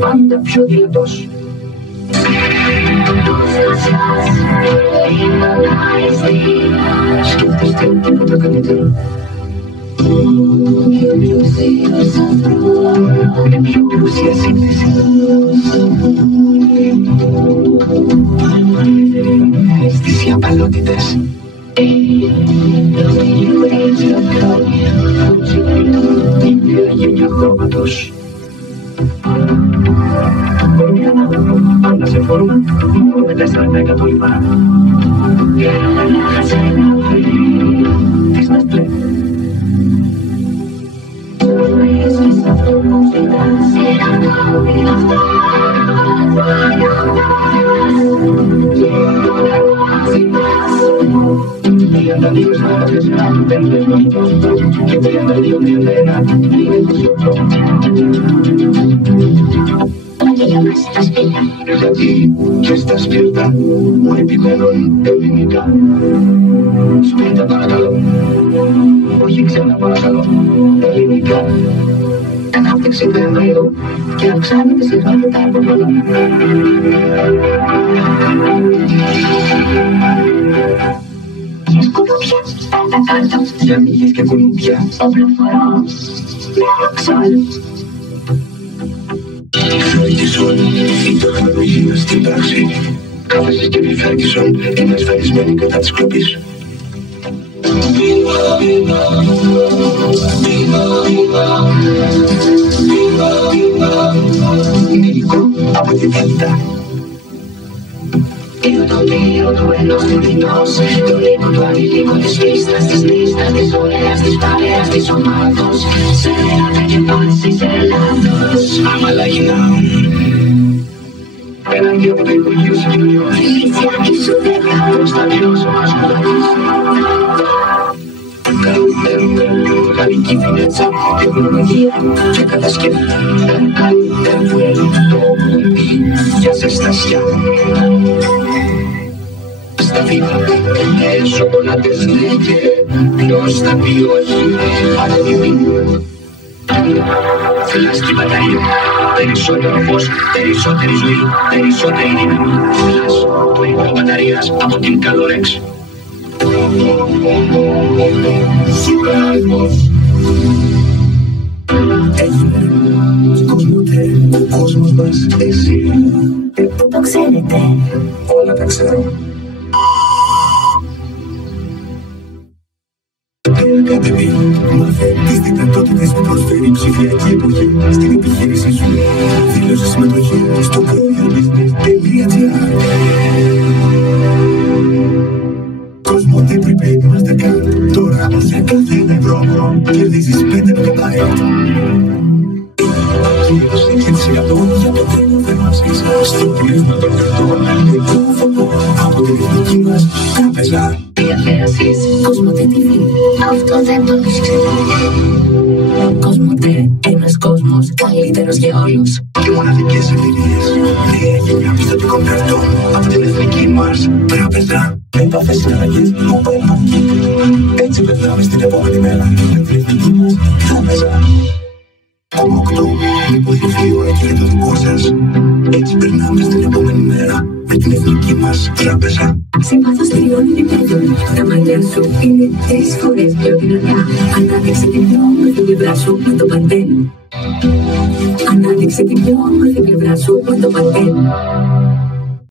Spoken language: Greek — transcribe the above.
Πάντα πιο δυνατός. Σκέφτεστε τίποτα καλύτερο. Με πιο πλούσια σύνθεση. Στις απαλότητες. Η νέα γενιά χρώματος. Πάντα σε φόρμα, με 4% λιπαρά. Της Νεστλέ. Γιατί και στα σπίρτα μου επιμένουν ελληνικά. Σπίρτα παρακαλώ, όχι ξένα παρακαλώ, ελληνικά. Ανάπτυξη του Εμβρίου και αυξάνεται συχνότητα από πολλά. Κουνούπια, πάντα κάτω. Για μύγες και κουνούπια. Οπλοφορώ, με αεξόλ. Φέρτισον, η τεχνολογία στην πράξη. Κάθε συσκευή Φέρτισον είναι ασφαλισμένη κατά της κλοπής. Υλικό από τη Δέλτα. Το τοπίο του ενός του κοινός, το λύκο του ανηλίκου, της φίστας, της λίστας, της ωραίας, της παρέας, της ομάδος, σε ρεάτα και πάση σε λάθος. Αμαλαγινά έναντι από το Υπουργείο Συγκοινωνιών. Ηλικιακή σου δέκα, Κωνσταντινός ο Μασκουδάκης. Γαλλική φινέτσα, τεχνολογία και κατασκευή. Για ζεστασιά. Στα βήμα, σοκολάτες λέγε, ποιος θα πει όχι, από τιμή. Φλάσκι μπαταρία, περισσότερο φως, περισσότερη ζωή, περισσότερη δύναμη. Φλάς, το ύπνο μπαταρίας από την Καλορέξ. Σουραλμός. Έγινε, Κοσμοτέ, ο κόσμος μας, εσύ. Πού το ξέρετε? Όλα τα ξέρω. Ακαδεμή, μάθε τις δυνατότητες που προσφέρει η ψηφιακή εποχή στην επιχείρησή σου. Δήλωσε συμμετοχή στο growyourbusiness.gr. Κοσμοτέ Prepaid Mastercard. Τώρα σε κάθε ευρώ κερδίζεις 5 MB. Κυρίως 6% για το τρένο θερμασής στο πλήσμα των κρατών από την εθνική μας τράπεζα. Διαφέρασης Κοσμοτέ TV. Αυτό δεν το ξέρω. Κοσμοτέ, ένας κόσμος καλύτερος για όλους. Και μοναδικές ευκαιρίες. Νέα γενιά πιστωτικών καρτών από την εθνική μας τράπεζα. Με επαφές συναλλαγές mobile banking. Έτσι περνάμε στην επόμενη μέρα με την εθνική μας τράπεζα. Από 8 με υποθυφείο και για το δικό σας. Έτσι περνάμε στην επόμενη μέρα με την εθνική μας τράπεζα. Σε βάθος τριών επίπεδων, τα μαλλιά σου είναι 3 φορές πιο δυνατά. Ανάδειξε την πιο όμορφη πλευρά σου με το Pantene. Ανάδειξε την πιο όμορφη πλευρά σου με το Pantene.